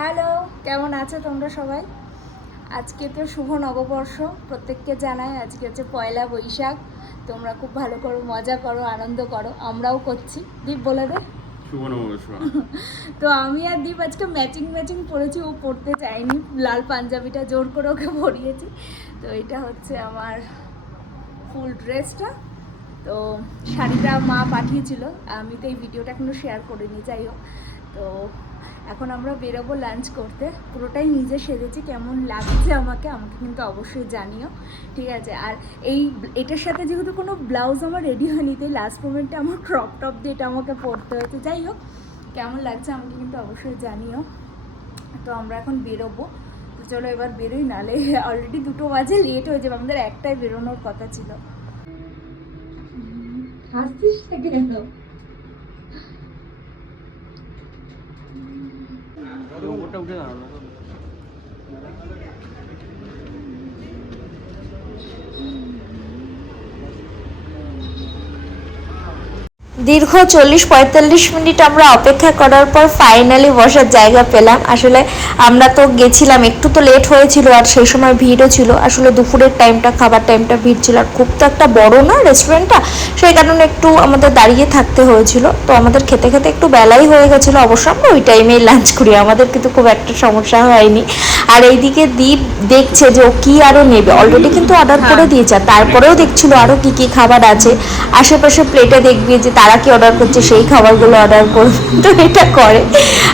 Hello, কেমন আছো তোমরা সবাই? আজকে তো শুভ নববর্ষ, প্রত্যেককে জানাই আজকে হচ্ছে পয়লা বৈশাখ। তোমরা খুব ভালো করো, মজা করো, আনন্দ করো, আমরাও করছি। দীপ বলে দে। শুভ নববর্ষ। তো আমি আর দীপ আজকে ম্যাচিং পরেছি, ও পরতে চাইনি, লাল পাঞ্জাবিটা জোর করে ওকে পরিয়েছি। তো এটা হচ্ছে আমার ফুল ড্রেসটা। তো শাড়িটা মা পাঠিয়েছিল, আমি তো এই ভিডিওটা এখনো শেয়ার করিনি, যাই হোক। তো এখন আমরা বেরোবো লাঞ্চ করতে, পুরোটাই নিজে সেজেছি। কেমন লাগছে আমাকে কিন্তু অবশ্যই জানিও, ঠিক আছে? আর এটার সাথে যেহেতু কোনো ব্লাউজ আমার রেডি হয়নি, তাই লাস্ট মোমেন্টে আমার ক্রপ টপ দিয়ে এটা আমাকে পরতে হয়েছে। যাই হোক, কেমন লাগছে আমাকে কিন্তু অবশ্যই জানিও। তো আমরা এখন বেরোবো, তো চলো এবার বেরোই, নালে অলরেডি 2টো বাজে, লেট হয়ে যাবে। আমাদের একটাই বেরোনোর কথা ছিল। হাসছিস কেন? উপরটা উঠে দাঁড়ানো। দীর্ঘ 40-45 মিনিট আমরা অপেক্ষা করার পর ফাইনালি বসার জায়গা পেলাম। আসলে আমরা তো গেছিলাম, একটু তো লেট হয়েছিল, আর সেই সময় ভিড়ও ছিল। আসলে দুপুরের টাইমটা, খাবার টাইমটা ভিড় ছিল, আর খুব তো একটা বড় না রেস্টুরেন্টটা, সেই কারণে একটু আমাদের দাঁড়িয়ে থাকতে হয়েছিল। তো আমাদের খেতে খেতে একটু বেলাই হয়ে গেছিলো। অবশ্য আমরা ওই টাইমেই লাঞ্চ করি, আমাদের কিন্তু খুব একটা সমস্যা হয়নি। আর এইদিকে দীপ দেখছে যে ও কী আরও নেবে, অলরেডি কিন্তু অর্ডার করে দিয়েছে, আর তারপরেও দেখছিল আরও কী কী খাবার আছে। আশেপাশে প্লেটে দেখবি যে তারা কি অর্ডার করছে, সেই খাবারগুলো অর্ডার করবে, তো এটা করে।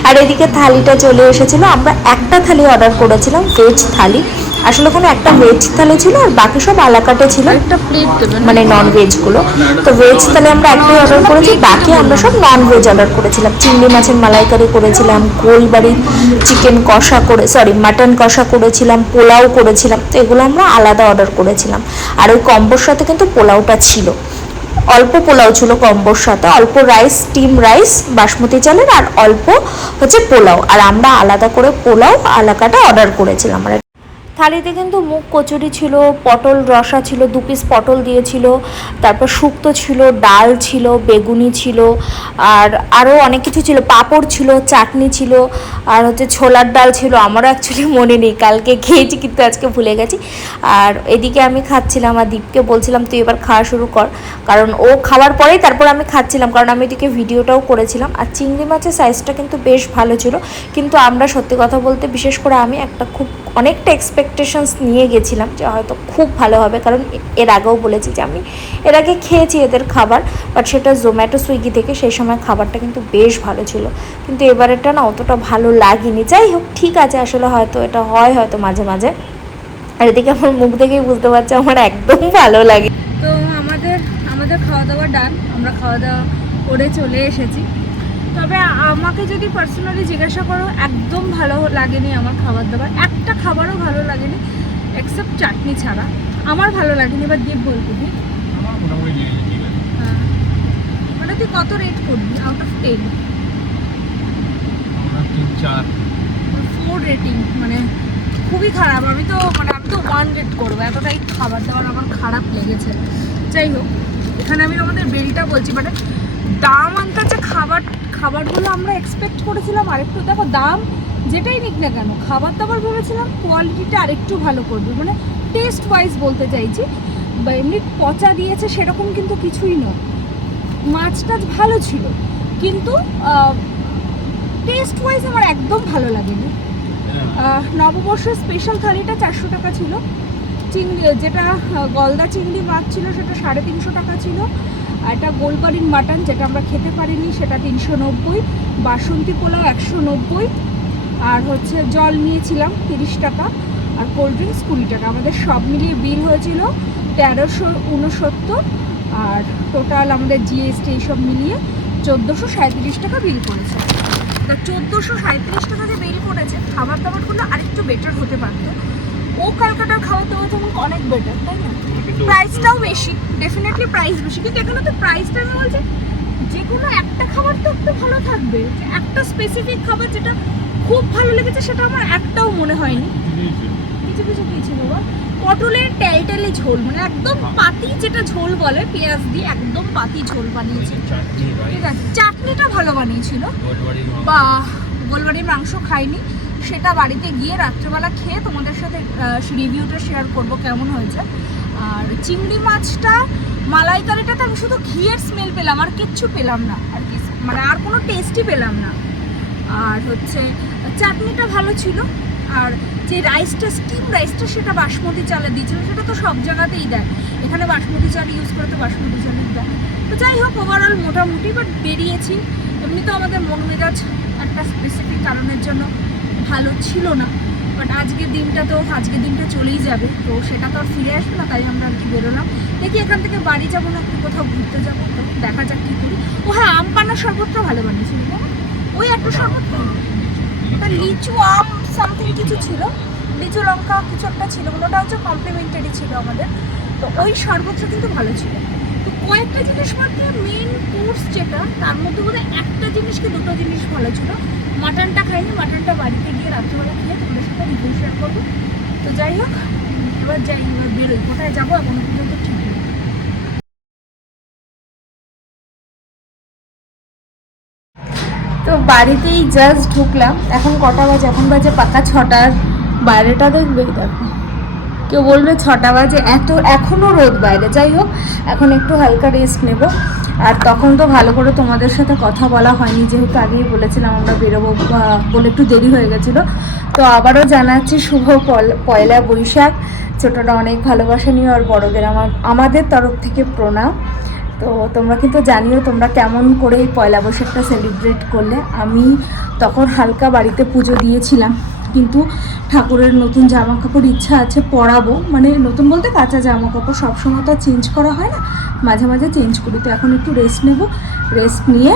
আর এদিকে থালিটা চলে এসেছিলো। আমরা একটা থালি অর্ডার করেছিলাম, ভেজ থালি। আসলে কোনো একটা ভেজ থালি ছিল, আর বাকি সব আলাকাটে ছিল, একটা প্লেট দেবেন মানে নন ভেজগুলো। তো ভেজ থালি আমরা একটাই অর্ডার করেছি, বাকি আমরা সব নন ভেজ অর্ডার করেছিলাম। চিংড়ি মাছের মালাইকারি করেছিলাম, গোলবাড়ি চিকেন কষা মাটন কষা করেছিলাম, পোলাও করেছিলাম। তো এগুলো আমরা আলাদা অর্ডার করেছিলাম। আর ওই কম্বোর সাথে কিন্তু পোলাওটা ছিল, অল্প পোলাও ছিল কম্বোর সাথে, অল্প রাইস, স্টিম রাইস বাসমতি চালের, আর অল্প হচ্ছে পোলাও। আর আমরা আলাদা করে পোলাও আলাকাটা অর্ডার করেছিলাম। আর থালিতে কিন্তু মুগ কচুরি ছিল, পটল রসা ছিল, 2 পিস পটল দিয়েছিল, তারপর শুক্তো ছিল, ডাল ছিল, বেগুনি ছিল, আর আরও অনেক কিছু ছিল, পাঁপড় ছিল, চাটনি ছিল, আর হচ্ছে ছোলার ডাল ছিল। আমারও অ্যাকচুয়ালি মনে নেই, কালকে খেয়েছি কিন্তু আজকে ভুলে গেছি। আর এদিকে আমি খাচ্ছিলাম, আর দীপকে বলছিলাম তুই এবার খাওয়া শুরু কর, কারণ ও খাওয়ার পরেই তারপর আমি খাচ্ছিলাম, কারণ আমি এদিকে ভিডিওটাও করেছিলাম। আর চিংড়ি মাছের সাইজটা কিন্তু বেশ ভালো ছিল, কিন্তু আমরা সত্যি কথা বলতে, বিশেষ করে আমি অনেকটা এক্সপেকটেশনস নিয়ে গেছিলাম যে হয়তো খুব ভালো হবে, কারণ এর আগেও বলেছি যে আমি এর আগে খেয়েছি এদের খাবার, বাট সেটা জোম্যাটো সুইগি থেকে, সেই সময় খাবারটা কিন্তু বেশ ভালো ছিল, কিন্তু এবারেরটা না অতটা ভালো লাগেনি। যাই হোক, ঠিক আছে, আসলে হয়তো এটা হয় হয়তো মাঝে মাঝে। আর এদিকে আমার মুখ দেখেই বুঝতে পারছি আমার একদম ভালো লাগে। তো আমাদের খাওয়া দাওয়া ডান, আমরা খাওয়া দাওয়া করে চলে এসেছি। তবে আমাকে যদি পার্সোনালি জিজ্ঞাসা করো, একদম ভালো লাগেনি আমার খাবার দাবার, একটা খাবারও ভালো লাগেনি এক্সেপ্ট চাটনি ছাড়া। আমার ভালো লাগেনি। এবার দীপ বলবি, দীপ হ্যাঁ, মানে তুই কত রেট করবি আউট অফ 10? 4 রেটিং, মানে খুবই খারাপ। আমি তো 1 রেট করবো, এতটাই খাবার দাবার আমার খারাপ লেগেছে। যাই হোক, এখানে আমি আমাদের বিলটা বলছি, মানে দাম আনতে খাবারগুলো আমরা এক্সপেক্ট করেছিলাম আরেকটু, দেখো দাম যেটাই নিক না কেন, খাবার দাবার ভেবেছিলাম কোয়ালিটিটা আরেকটু ভালো করবে, মানে টেস্ট ওয়াইজ বলতে চাইছি। বা এমনি পচা দিয়েছে সেরকম কিন্তু কিছুই নয়, মাছটা ভালো ছিল, কিন্তু টেস্ট ওয়াইজ আমার একদম ভালো লাগেনি। নববর্ষের স্পেশাল থালিটা 400 টাকা ছিল। চিংড়ি, যেটা গলদা চিংড়ি মাছ ছিল, সেটা 350 টাকা ছিল। আর এটা গোলবাড়ির মাটন, যেটা আমরা খেতে পারিনি, সেটা 390। বাসন্তী পোলাও 190। আর হচ্ছে জল নিয়েছিলাম 30 টাকা, আর কোল্ড ড্রিঙ্কস 20 টাকা। আমাদের সব মিলিয়ে বিল হয়েছিল 1369, আর টোটাল আমাদের জিএসটি এইসব মিলিয়ে 1437 টাকা বিল করেছে। তা 1437 টাকা যে বিল করেছে, খাবার দাবারগুলো আরেকটু বেটার হতে পারতো। ও ক্যালকাটার খাবার দাবার তো অনেক বেটার, তাই না? প্রাইসটাও বেশি, ডেফিনেটলি প্রাইস বেশি, কিন্তু এখানে তো প্রাইসটা আমি বলছি যে কোনো একটা খাবার তো একটু ভালো থাকবে, একটা স্পেসিফিক খাবার যেটা খুব ভালো লেগেছে সেটা আমার একটাও মনে হয়নি। কিছু কি ছিল বা পটলের টেলটেলে ঝোল, মানে একদম পাতি, যেটা ঝোল বলে পেঁয়াজ দিয়ে একদম পাতি ঝোল বানিয়েছে, ঠিক আছে। চাটনিটা ভালো বানিয়েছিল, বা গোলবাড়ির মাংস খাইনি, সেটা বাড়িতে গিয়ে রাত্রেবেলা খেয়ে তোমাদের সাথে রিভিউটা শেয়ার করব কেমন হয়েছে। আর চিংড়ি মাছটা মালাইকারিটাতে আমি শুধু ঘিয়ের স্মেল পেলাম, আর কিচ্ছু পেলাম না আর কি, মানে আর কোনো টেস্টই পেলাম না। আর হচ্ছে চাটনিটা ভালো ছিল। আর যে রাইসটা, স্টিম রাইসটা, সেটা বাসমতি চালে দিয়েছিল, সেটা তো সব জায়গাতেই দেয়, এখানে বাসমতি চাল ইউজ করে তো বাসমতি চালই দেয়। তো যাই হোক, ওভারঅল মোটামুটি বাট বেরিয়েছি। এমনি তো আমাদের মন মেজাজ একটা স্পেসিফিক কারণের জন্য ভালো ছিল না, বাট আজকের দিনটা চলেই যাবে, তো সেটা তো আর ফিরে আসবে না, তাই আমরা আর কি বেরোলাম। দেখি এখান থেকে বাড়ি যাবো না একটু কোথাও ঘুরতে যাবো, তো দেখা যাক কী করি। ও হ্যাঁ, আম পান্নার শরবতটা ভালো বানিয়েছিল, ওই একটা শরবত, ওটা লিচু আম সামথিং কিছু ছিল, লিচু লঙ্কা কিছু একটা ছিল, ওটা হচ্ছে কমপ্লিমেন্টারি ছিল আমাদের। তো ওই শরবতটা কিন্তু ভালো ছিল। তো কয়েকটা জিনিস মধ্যে মেন কোর্স যেটা, তার মধ্যে বোধহয় একটা জিনিস কি দুটো জিনিস ভালো ছিল। মাটনটা খাইনি, মাটনটা বাড়িতে গিয়ে রাত্রিবেলা খেয়ে তোমাদের সাথে রিভিউ শেয়ার করবো। তো যাই হোক, এবার বেরোই, কোথায় যাবো এখনো পর্যন্ত ঠিক নেই। তো বাড়িতেই জাস্ট ঢুকলাম, এখন কটা বাজে? এখন বাজে পাকা 6টার। বাইরেটা দেখবে, দেখো, কেউ বলবে 6টা বাজে, এখনও রোদ বাইরে। যাই হোক, এখন একটু হালকা রেস্ট নেব। আর তখন তো ভালো করে তোমাদের সাথে কথা বলা হয়নি, যেহেতু আগেই বলেছিলাম আমরা বেরোবো বলে একটু দেরি হয়ে গেছিলো। তো আবারও জানাচ্ছি শুভ পয়লা বৈশাখ। ছোটরা অনেক ভালোবাসা নিও, আর বড়দের আমাদের তরফ থেকে প্রণাম। তো তোমরা কিন্তু জানিও তোমরা কেমন করে এই পয়লা বৈশাখটা সেলিব্রেট করলে। আমি তখন হালকা বাড়িতে পুজো দিয়েছিলাম, কিন্তু ঠাকুরের নতুন জামা কাপড় ইচ্ছা আছে পরাবো, মানে নতুন বলতে কাঁচা জামা কাপড়, সবসময় তো চেঞ্জ করা হয় না, মাঝে মাঝে চেঞ্জ করি। তো এখন একটু রেস্ট নেব, রেস্ট নিয়ে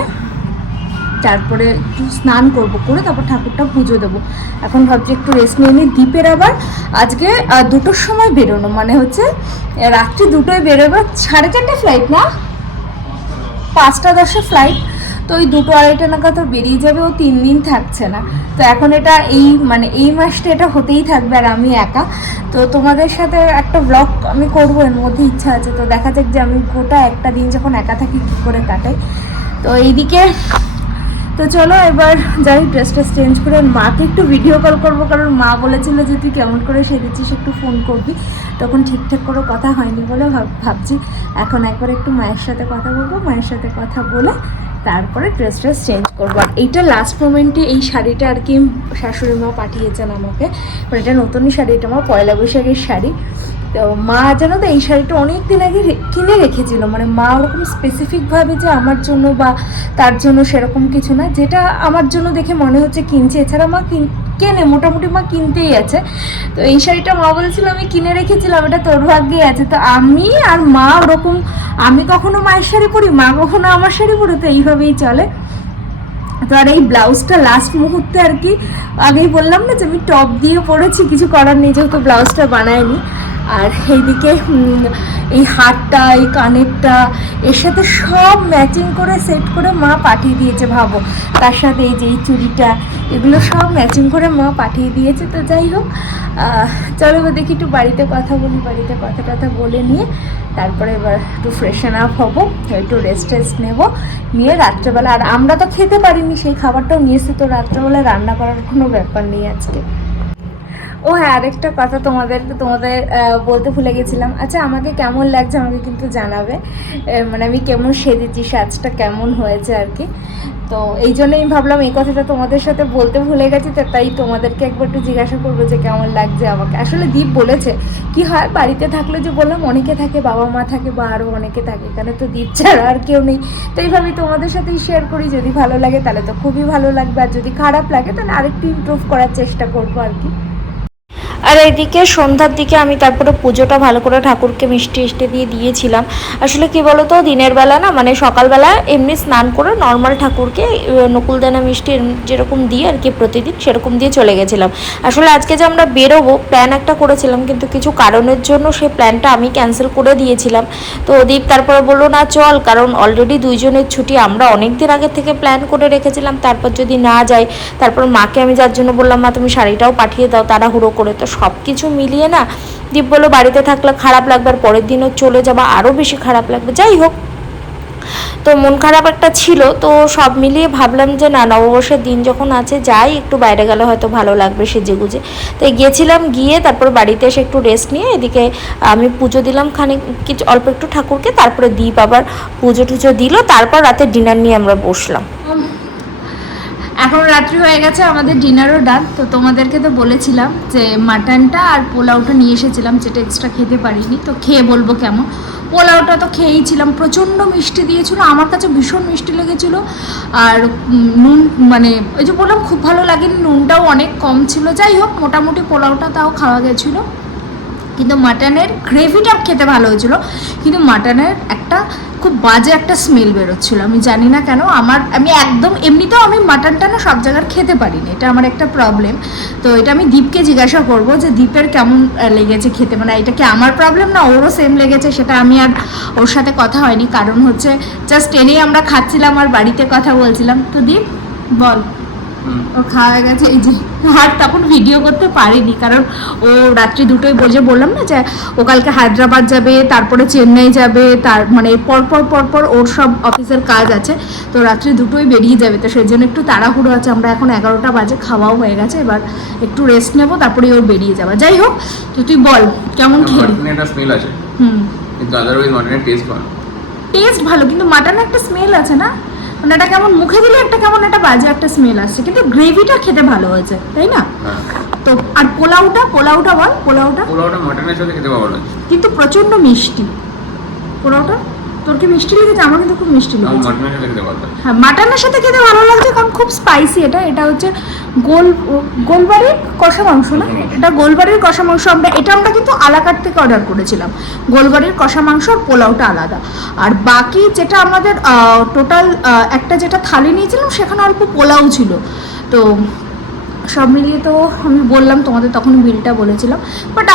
তারপরে একটু স্নান করে তারপর ঠাকুরটা পুজো দেবো। এখন ভাবছি একটু রেস্ট নিয়ে নিই। দ্বীপের আবার আজকে 2টোর সময় বেরোনো, মানে হচ্ছে রাত্রি 2টোয় বেরোবে, 4:30 ফ্লাইট না, 5:10 ফ্লাইট। তো ওই 2-2:30 নাগাদ তো বেরিয়ে যাবে, ও 3 দিন থাকছে না। তো এখন এটা এই মাসটা এটা হতেই থাকবে, আর আমি একা। তো তোমাদের সাথে একটা ব্লগ আমি করবো, এর মধ্যে ইচ্ছা আছে। তো দেখা যাক যে আমি গোটা একটা দিন যখন একা থাকি কী করে কাটাই। তো এইদিকে তো চলো এবার যাই, ড্রেসটা চেঞ্জ করে মাকে একটু ভিডিও কল করবো, কারণ মা বলেছিল যে তুই কেমন করে সেরেছিস একটু ফোন করবি। তখন ঠিকঠাক করে কথা হয়নি বলে ভাবছি এখন একবার একটু মায়ের সাথে কথা বলবো, মায়ের সাথে কথা বলে তারপরে ড্রেস চেঞ্জ করবো। আর এইটা লাস্ট মোমেন্টে এই শাড়িটা আর কি শাশুড়ি মা পাঠিয়েছেন আমাকে, মানে এটা নতুনই শাড়ি, এটা আমার পয়লা বৈশাখের শাড়ি। তো মা জানো তো এই শাড়িটা অনেক দিন আগে কিনে রেখেছিল, মানে মা ওরকম স্পেসিফিকভাবে যে আমার জন্য বা তার জন্য সেরকম কিছু না, যেটা আমার জন্য দেখে মনে হচ্ছে কিনছে, এছাড়া মা কেনে, মোটামুটি মা কিনতেই আছে। তো এই শাড়িটা মা বলেছিল আমি কিনে রেখেছিলাম, এটা তোর ভাগ্যে আছে। তো আমি আর মা ওরকম, আমি কখনো মায়ের শাড়ি পরি, মা কখনো আমার শাড়ি পরি, তো এইভাবেই চলে। তো আর এই ব্লাউজটা লাস্ট মুহূর্তে আর কি, আগেই বললাম না যে আমি টপ দিয়ে পরেছি, কিছু করার নেই যেহেতু ব্লাউজটা বানায়নি। আর এইদিকে এই হারটা, এই কানেরটা, এর সাথে সব ম্যাচিং করে সেট করে মা পাঠিয়ে দিয়েছে, ভাবো। তার সাথে এই যে এই চুড়িটা, এগুলো সব ম্যাচিং করে মা পাঠিয়ে দিয়েছে। তো যাই হোক, চলো দেখি একটু বাড়িতে কথা বলি, বাড়িতে কথা বলে নিয়ে তারপরে এবার একটু ফ্রেশন আপ হবো, একটু রেস্ট নেবো, নিয়ে রাত্রেবেলা, আর আমরা তো খেতে পারিনি, সেই খাবারটাও নিয়েছি, তো রাত্রেবেলা রান্না করার কোনো ব্যাপার নেই আজকে। ও হ্যাঁ, আরেকটা কথা তোমাদের বলতে ভুলে গেছিলাম। আচ্ছা, আমাকে কেমন লাগছে আমাকে কিন্তু জানাবে, মানে আমি কেমন সেজেছি, সাজটা কেমন হয়েছে আর কি। তো এই জন্যই ভাবলাম এই কথাটা তোমাদের সাথে বলতে ভুলে গেছি, তো তাই তোমাদেরকে একবার একটু জিজ্ঞাসা করবো যে কেমন লাগছে আমাকে। আসলে দীপ বলেছে কি হয়, বাড়িতে থাকলে যে বললাম অনেকে থাকে, বাবা মা থাকে বা আরও অনেকে থাকে, এখানে তো দীপ ছাড়া আর কেউ নেই। তো এইভাবেই তোমাদের সাথেই শেয়ার করি, যদি ভালো লাগে তাহলে তো খুবই ভালো লাগবে, আর যদি খারাপ লাগে তাহলে আরেকটু ইমপ্রুভ করার চেষ্টা করবো আর কি। আর এদিকে সন্ধ্যার দিকে আমি তারপরে পুজোটা ভালো করে ঠাকুরকে মিষ্টি দিয়ে দিয়েছিলাম। আসলে কি বলতো, দিনের বেলা না, মানে সকালবেলা এমনি স্নান করে নর্মাল ঠাকুরকে নকুলদানা মিষ্টি যেরকম দিয়ে আর কি প্রতিদিন, সেরকম দিয়ে চলে গেছিলাম। আসলে আজকে যে আমরা বেরোবো প্ল্যান একটা করেছিলাম, কিন্তু কিছু কারণের জন্য সেই প্ল্যানটা আমি ক্যান্সেল করে দিয়েছিলাম। তো দীপ তারপরে বললো না চল, কারণ অলরেডি 2 জনের ছুটি, আমরা অনেক দিন আগে থেকে প্ল্যান করে রেখেছিলাম, তারপর যদি না যাই, তারপর মাকে আমি যার জন্য বললাম মা তুমি শাড়িটাও পাঠিয়ে দাও তাড়াহুড়ো করে। তো সব কিছু মিলিয়ে না দীপ বললো বাড়িতে থাকলে খারাপ লাগবে, আর পরের দিনও চলে যাবা আরও বেশি খারাপ লাগবে। যাই হোক, তো মন খারাপ একটা ছিল। তো সব মিলিয়ে ভাবলাম যে না, নববর্ষের দিন যখন আছে যাই, একটু বাইরে গেলে হয়তো ভালো লাগবে সেজে গুজে। তাই গিয়েছিলাম, গিয়ে তারপর বাড়িতে এসে একটু রেস্ট নিয়ে এদিকে আমি পুজো দিলাম খানিক কিছু অল্প একটু ঠাকুরকে, তারপরে দীপ আবার পুজো টুজো দিল, তারপর রাতে ডিনার নিয়ে আমরা বসলাম। এখন রাত্রি হয়ে গেছে, আমাদের ডিনারও ডান। তো তোমাদেরকে তো বলেছিলাম যে মাটনটা আর পোলাওটা নিয়ে এসেছিলাম, যেটা এক্সট্রা খেতে পারিনি, তো খেয়ে বলবো কেমন। পোলাওটা তো খেয়েইছিলাম, প্রচণ্ড মিষ্টি দিয়েছিল, আমার কাছে ভীষণ মিষ্টি লেগেছিলো। আর নুন মানে ওই যে বললাম খুব ভালো লাগেনি, নুনটাও অনেক কম ছিল। যাই হোক, মোটামুটি পোলাওটা তাও খাওয়া গেছিলো। কিন্তু মাটনের গ্রেভিটা খেতে ভালো হয়েছিল, কিন্তু মাটনের একটা খুব বাজে একটা স্মেল বেরোচ্ছিলো। আমি জানি না কেন, আমি একদম এমনিতেও আমি মাটনটা না সব জায়গার খেতে পারিনি, এটা আমার একটা প্রবলেম। তো এটা আমি দীপকে জিজ্ঞাসা করবো যে দীপের কেমন লেগেছে খেতে, মানে এটা কি আমার প্রবলেম না ওরও সেম লেগেছে। সেটা আমি আর ওর সাথে কথা হয়নি, কারণ হচ্ছে জাস্ট এনেই আমরা খাচ্ছিলাম আর বাড়িতে কথা বলছিলাম। তো দীপ বল। ও খাওয়া গেছে, এই যে। আর তখন ভিডিও করতে পারিনি, কারণ ও রাত্রি 2টোয় বসে বললাম না যে ও কালকে হায়দ্রাবাদ যাবে, তারপরে চেন্নাই যাবে, তার মানে পরপর ওর সব অফিসের কাজ আছে। তো রাত্রি 2টোয় বেরিয়ে যাবে, তো সেই জন্য একটু তাড়াহুড়ো আছে। আমরা এখন 11টা বাজে, খাওয়াও হয়ে গেছে, এবার একটু রেস্ট নেবো, তারপরে ওর বেরিয়ে যাবে। যাই হোক, তো তুই বল কেমন খেলি। একটা স্মেল আছে, কিন্তু আদারওয়াইজ মাটনের টেস্ট ভালো। টেস্ট ভালো, কিন্তু মাটনের একটা স্মেল আছে না, মানে এটা কেমন মুখে দিলে একটা কেমন একটা বাজে একটা স্মেল আসছে, কিন্তু গ্রেভিটা খেতে ভালো হয়েছে, তাই না? তো আর পোলাওটা বল। পোলাওটা মাটনের সাথে খেতে ভালো লাগে, কিন্তু প্রচন্ড মিষ্টি পোলাওটা। তোর কি মিষ্টি লেগেছে? আমার কিন্তু খুব মিষ্টি লেগেছে। মাটনের সাথে খেতে ভালো লাগে। হ্যাঁ, মাটনের সাথে খেতে ভালো লাগছে, কারণ খুব স্পাইসি। এটা হচ্ছে গোলবাড়ির কষা মাংস না, এটা গোলবাড়ির কষা মাংস। আমরা কিন্তু আলাকাট থেকে অর্ডার করেছিলাম। গোলবাড়ির কষা মাংস আর পোলাওটা আলাদা। আর বাকি যেটা আমাদের টোটাল একটা যেটা থালি নিয়েছিলাম, সেখানে অল্প পোলাও ছিল। তো সব মিলিয়ে তো আমি বললাম তোমাদের, তখন বিলটা বলেছিলাম। বাট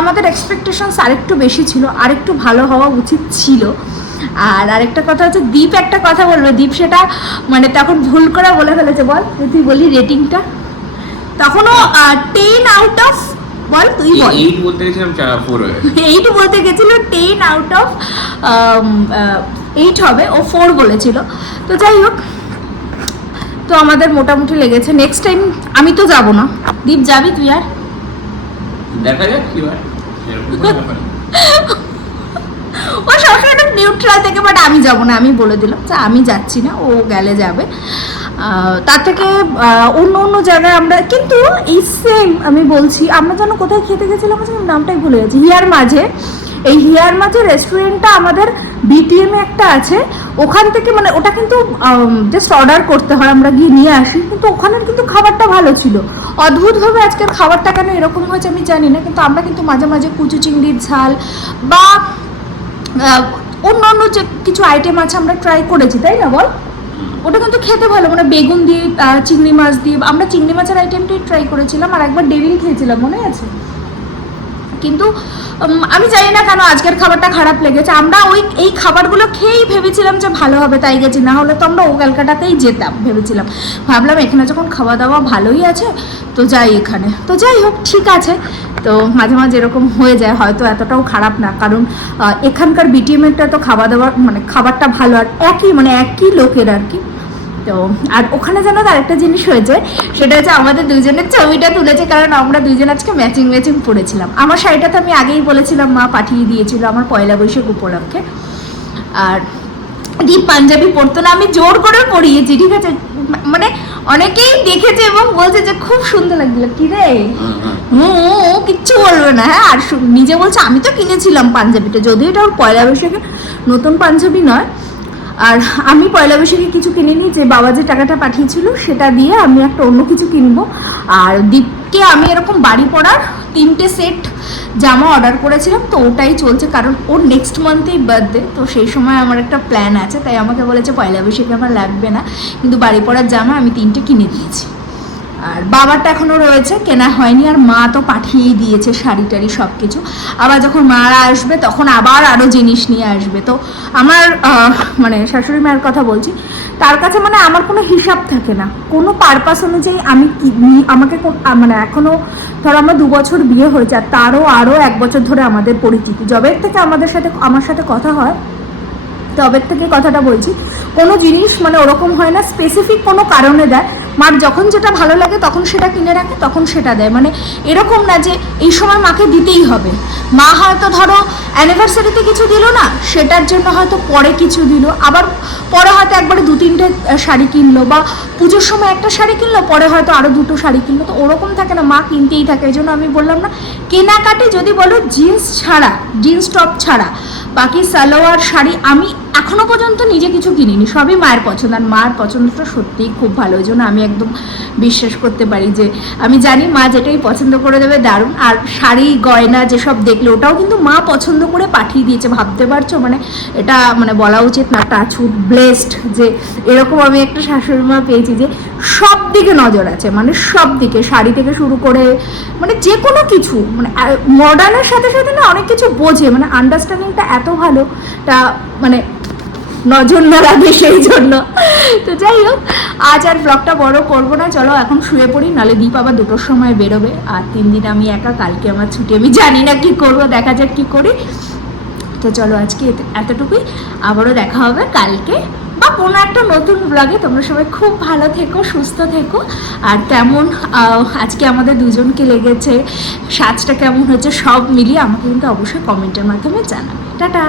আমাদের এক্সপেকটেশনস আরেকটু বেশি ছিল, আরেকটু ভালো হওয়া উচিত ছিল। আর আরেকটা কথা হচ্ছে, দীপ একটা কথা বলবে, দীপ সেটা মানে তখন ভুল করে বলে ফেলেছে। বল, তুই বলি রেটিংটা। তখনও 10 আউট অফ, বল তুই বল। 8 বলতে গেছিলাম, 4 হয়ে গেছে। 8 বলতে গেছিল, 10 আউট অফ 8 হবে, ও 4 বলেছিল। তো যাই হোক, তো আমাদের মোটামুটি লেগেছে। নেক্সট টাইম আমি তো যাব না, দীপ যাবি তুই? আর দেখা যাক কি হয়, ও সবসময় একটা নিউট্রাল থেকে, বাট আমি যাব না, আমি বলে দিলাম যে আমি যাচ্ছি না, ও গেলে যাবে। তার থেকে অন্য জায়গায় আমরা কিন্তু এই সেম আমি বলছি, আমরা যেন কোথায় খেতে গেছিলাম, নামটাই ভুলে গেছি, হিয়ার মাঝে। এই হিয়ার মাঝে রেস্টুরেন্টটা আমাদের বিটিএমে একটা আছে, ওখান থেকে মানে ওটা কিন্তু জাস্ট অর্ডার করতে হয়, আমরা গিয়ে নিয়ে আসি। কিন্তু ওখানের কিন্তু খাবারটা ভালো ছিল। অদ্ভুতভাবে আজকের খাবারটা কেন এরকম হয়েছে আমি জানি না, কিন্তু আমরা কিন্তু মাঝে মাঝে কুচু চিংড়ির ঝাল বা অন্য যে কিছু আইটেম আছে আমরা ট্রাই করেছি, তাই না বল? ওটা কিন্তু খেতে ভালো, মানে বেগুন দিয়ে, চিংড়ি মাছ দিয়ে। আমরা চিংড়ি মাছের আইটেমটাই ট্রাই করেছিলাম, আর একবার ডেভিল খেয়েছিলাম, মনে আছে? কিন্তু আমি জানি না কেন আজকের খাবারটা খারাপ লেগেছে। আমরা এই খাবারগুলো খেয়েই ভেবেছিলাম যে ভালো হবে, তাই গেছি। না হলে তো আমরা ও ক্যালকাটাতেই যেতাম ভেবেছিলাম। ভাবলাম এখানে যখন খাওয়া দাওয়া ভালোই আছে, তো যাই এখানে। তো যাই হোক, ঠিক আছে। তো মাঝে মাঝে এরকম হয়ে যায়, হয়তো এতটাও খারাপ না, কারণ এখানকার বিটিএমেরটা তো খাওয়া দাওয়ার মানে খাবারটা ভালো, আর একই লোকের আর কি। তো আর ওখানে যেন তার একটা জিনিস হয়েছে, সেটা হচ্ছে আমাদের দুজনের ছবিটা তুলেছে, কারণ আমরা দুজন আজকে ম্যাচিং পরেছিলাম। আমার শাড়িটা তো আমি আগেই বলেছিলাম, মা পাঠিয়ে দিয়েছিল আমার পয়লা বৈশাখ উপলক্ষে। আর দীপ পাঞ্জাবি পরতো না, আমি জোর করে পরিয়েছি, ঠিক আছে? মানে অনেকেই দেখেছে এবং বলছে যে খুব সুন্দর লাগলো। কি রে, কিচ্ছু বলবে না। হ্যাঁ, আর নিজে বলছে আমি তো কিনেছিলাম পাঞ্জাবিটা, যদিও এটা ওর পয়লা বৈশাখে নতুন পাঞ্জাবি নয়। আর আমি পয়লা বৈশাখে কিছু কিনিনি, যে বাবা যে টাকাটা পাঠিয়েছিল সেটা দিয়ে আমি একটা অন্য কিছু কিনবো। আর দীপকে আমি এরকম বাড়ি পড়ার 3টে সেট জামা অর্ডার করেছিলাম, তো ওটাই চলছে, কারণ ওর নেক্সট মান্থেই বার্থডে। তো সেই সময় আমার একটা প্ল্যান আছে, তাই আমাকে বলেছে পয়লা বৈশাখে আমার লাগবে না, কিন্তু বাড়ি পড়ার জামা আমি 3টে কিনে দিয়েছি। আর বাবারটা এখনও রয়েছে, কেনা হয়নি। আর মা তো পাঠিয়েই দিয়েছে শাড়ি টাড়ি সব কিছু। আবার যখন মারা আসবে তখন আবার আরও জিনিস নিয়ে আসবে। তো আমার মানে শাশুড়ি মায়ের কথা বলছি, তার কাছে মানে আমার কোনো হিসাব থাকে না, কোনো পারপাস অনুযায়ী আমি আমাকে মানে এখনও ধরো আমার 2 বছর বিয়ে হয়েছে, আর তারও 1 বছর ধরে আমাদের পরিচিতি, জবের থেকে আমার সাথে কথা হয়। তো তবের থেকে কথাটা বলছি, কোনো জিনিস মানে ওরকম হয় না স্পেসিফিক কোনো কারণে দেয়, মার যখন যেটা ভালো লাগে তখন সেটা কিনে রাখে, তখন সেটা দেয়। মানে এরকম না যে এই সময় মাকে দিতেই হবে। মা হয়তো ধরো অ্যানিভার্সারিতে কিছু দিল না, সেটার জন্য হয়তো পরে কিছু দিল, আবার পরে হয়তো একবারে 2-3টে শাড়ি কিনলো, বা পুজোর সময় একটা শাড়ি কিনলো, পরে হয়তো আরও 2টো শাড়ি কিনলো। তো ওরকম থাকে না, মা কিনতেই থাকে। এই জন্য আমি বললাম না, কেনাকাটি যদি বলো জিন্স ছাড়া, জিন্স টপ ছাড়া বাকি সালোয়ার শাড়ি আমি এখনো পর্যন্ত নিজে কিছু কিনিনি, সবই মায়ের পছন্দ। আর মায়ের পছন্দটা সত্যিই খুব ভালো, ওই জন্য আমি একদম বিশ্বাস করতে পারি যে আমি জানি মা যেটাই পছন্দ করে দেবে দারুণ। আর শাড়ি গয়না যেসব দেখলে ওটাও কিন্তু মা পছন্দ করে পাঠিয়ে দিয়েছে, ভাবতে পারছো? মানে এটা মানে বলা উচিত না, টাচউড ব্লেসড যে এরকম আমি একটা শাশুড়ি মা পেয়েছি যে সব দিকে নজর আছে, মানে সব দিকে, শাড়ি থেকে শুরু করে মানে যে কোনো কিছু, মানে মডার্নের সাথে সাথে না অনেক কিছু বোঝে, মানে আন্ডারস্ট্যান্ডিংটা এত ভালো, তা মানে নজর না লাগে সেই জন্য। তো যাই হোক, আজ আর ব্লগটা বড় করবো না, চলো এখন শুয়ে পড়ি, নাহলে দীপ আবার 2টোর সময় বেরোবে। আর 3 দিন আমি একা, কালকে আমার ছুটি, আমি জানি না কি করবো, দেখা যাক কি করি। তো চলো আজকে এতটুকুই, আবারও দেখা হবে কালকে বা কোনো একটা নতুন ব্লগে। তোমরা সবাই খুব ভালো থেকো, সুস্থ থেকো। আর কেমন আজকে আমাদের দুজনকে লেগেছে, সাজটা কেমন হয়েছে, সব মিলিয়ে আমাকে কিন্তু অবশ্যই কমেন্টের মাধ্যমে জানাবে। টাটা।